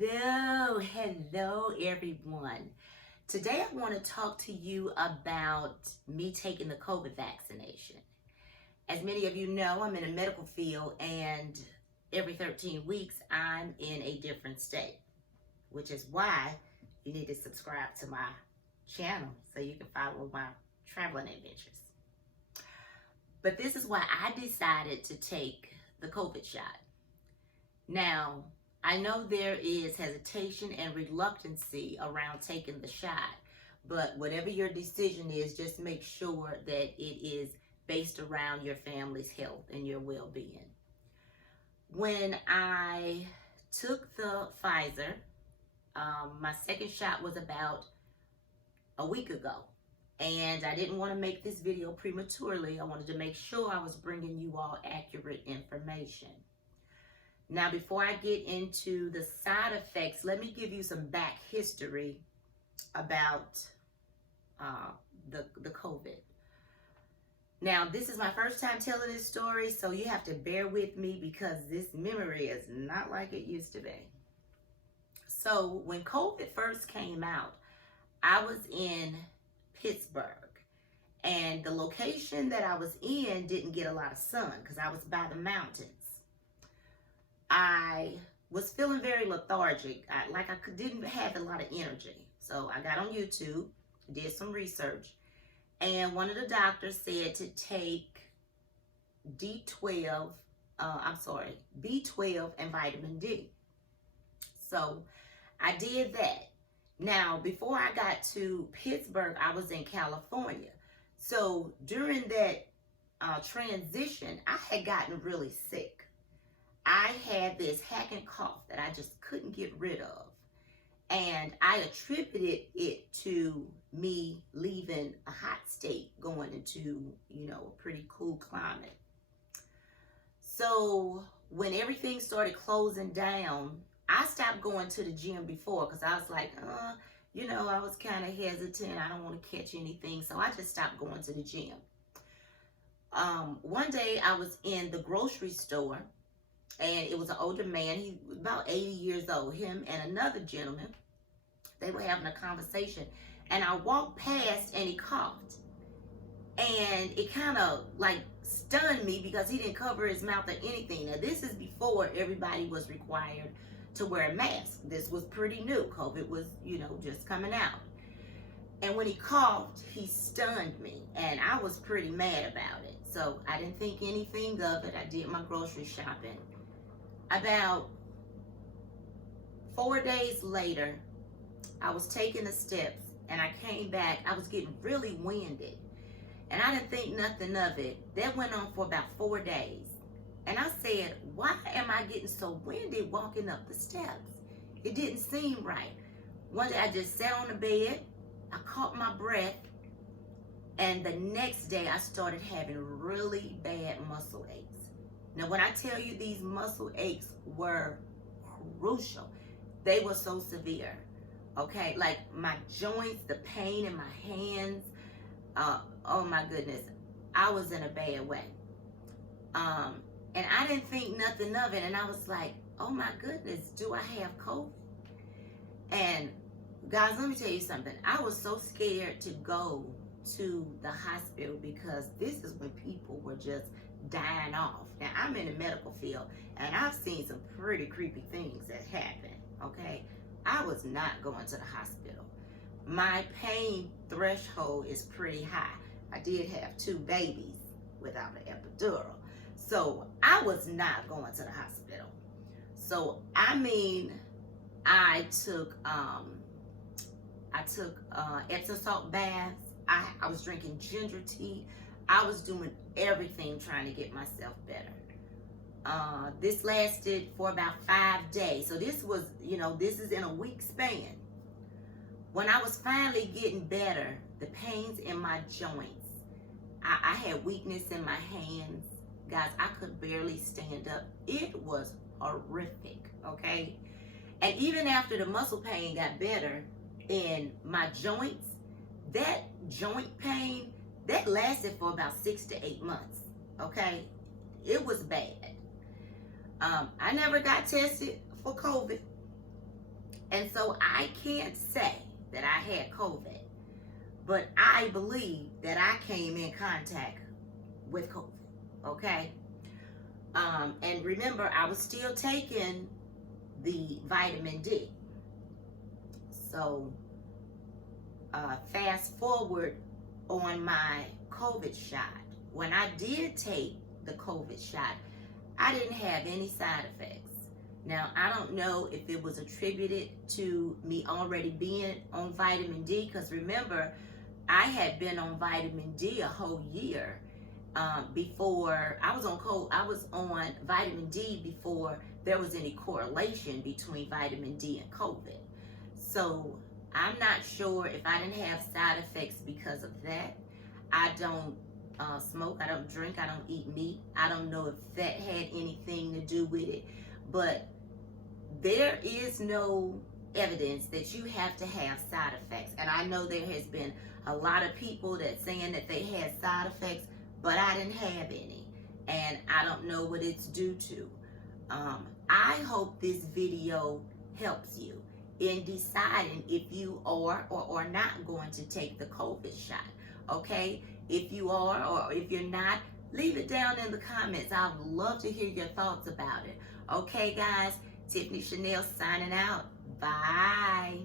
Hello everyone. Today I want to talk to you about me taking the COVID vaccination. As many of you know, I'm in a medical field and every 13 weeks I'm in a different state, which is why you need to subscribe to my channel so you can follow my traveling adventures. But this is why I decided to take the COVID shot. Now, I know there is hesitation and reluctancy around taking the shot, but whatever your decision is, just make sure that it is based around your family's health and your well-being. When I took the Pfizer, my second shot was about a week ago, and I didn't want to make this video prematurely. I wanted to make sure I was bringing you all accurate information. Now, before I get into the side effects, let me give you some back history about the COVID. Now, this is my first time telling this story, so you have to bear with me because this memory is not like it used to be. So when COVID first came out, I was in Pittsburgh, and the location that I was in didn't get a lot of sun because I was by the mountains. I was feeling very lethargic, I didn't have a lot of energy. So I got on YouTube, did some research, and one of the doctors said to take B12 and vitamin D. So I did that. Now, before I got to Pittsburgh, I was in California. So during that transition, I had gotten really sick. I had this hacking cough that I just couldn't get rid of. And I attributed it to me leaving a hot state, going into, a pretty cool climate. So when everything started closing down, I stopped going to the gym before because I was like, I was kind of hesitant. I don't want to catch anything. So I just stopped going to the gym. One day I was in the grocery store, and it was an older man. He was about 80 years old. Him and another gentleman, they were having a conversation. And I walked past and he coughed. And it kind of stunned me because he didn't cover his mouth or anything. Now, this is before everybody was required to wear a mask. This was pretty new. COVID was, just coming out. And when he coughed, he stunned me. And I was pretty mad about it. So I didn't think anything of it. I did my grocery shopping. About 4 days later, I was taking the steps and I came back. I was getting really winded and I didn't think nothing of it. That went on for about 4 days. And I said, why am I getting so winded walking up the steps? It didn't seem right. One day I just sat on the bed, I caught my breath, and the next day I started having really bad muscle aches. Now, when I tell you these muscle aches were crucial, they were so severe, okay? Like my joints, the pain in my hands, oh my goodness, I was in a bad way. And I didn't think nothing of it, and I was like, oh my goodness, do I have COVID? And guys, let me tell you something. I was so scared to go to the hospital because this is when people were just dying off. Now, I'm in the medical field and I've seen some pretty creepy things that happen, okay? I was not going to the hospital. My pain threshold is pretty high. I did have 2 babies without an epidural. So I was not going to the hospital. So, I took Epsom salt baths. I was drinking ginger tea. I was doing everything trying to get myself better. This lasted for about 5 days. So this was, this is in a week span. When I was finally getting better, the pains in my joints, I had weakness in my hands. Guys, I could barely stand up. It was horrific, okay? And even after the muscle pain got better in my joints, that joint pain, that lasted for about 6 to 8 months, okay? It was bad. I never got tested for COVID. And so I can't say that I had COVID, but I believe that I came in contact with COVID. Okay. And remember, I was still taking the vitamin D. So fast forward on my COVID shot. When I did take the COVID shot, I didn't have any side effects. Now, I don't know if it was attributed to me already being on vitamin D, because remember, I had been on vitamin D a whole year before I was on vitamin D before there was any correlation between vitamin D and COVID. So I'm not sure if I didn't have side effects because of that. I don't smoke, I don't drink, I don't eat meat. I don't know if that had anything to do with it, but there is no evidence that you have to have side effects. And I know there has been a lot of people that saying that they had side effects, but I didn't have any, and I don't know what it's due to. I hope this video helps you in deciding if you are or not going to take the COVID shot. Okay, if you are or if you're not, leave it down in the comments. I would love to hear your thoughts about it. Okay, guys, Tiffany Chanel signing out. Bye.